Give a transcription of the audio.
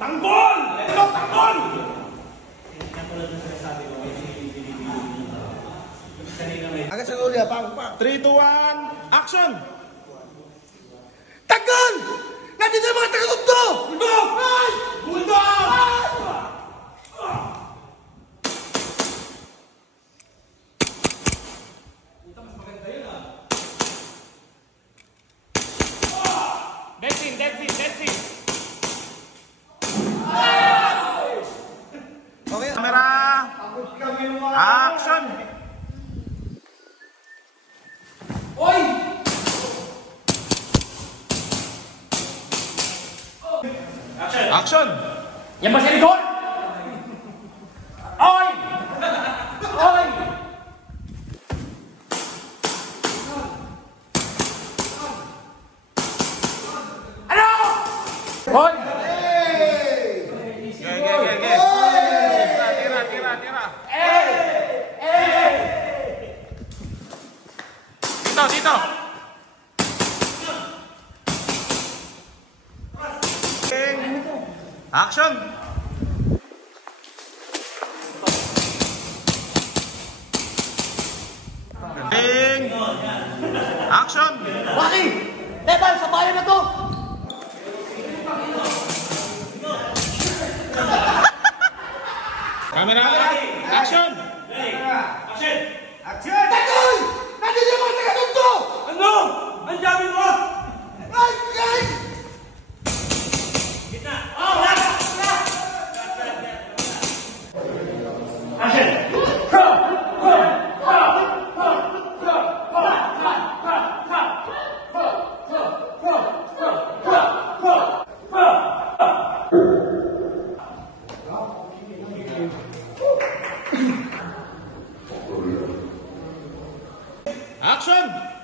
Tanggol! Ito, tanggol! Agad sa ulo, pa. 3, 2, 1, action! Tanggol! Nandito yung mga taga-tugto! Bulldog! Ay! Bulldog! Dead scene, dead scene, dead scene! Okay. Camera! Action! Oy! Action! Yan ba si Rigor? Oy! Oy! Ano? Oy! Ge. Tira. Dito. Action! Action! Waki! Level, sa bayan na to! Camera! Action! Tanggol! Nandito yung mga taga-tugto! Ano? Ang dami mo! Ay! Ay! Action!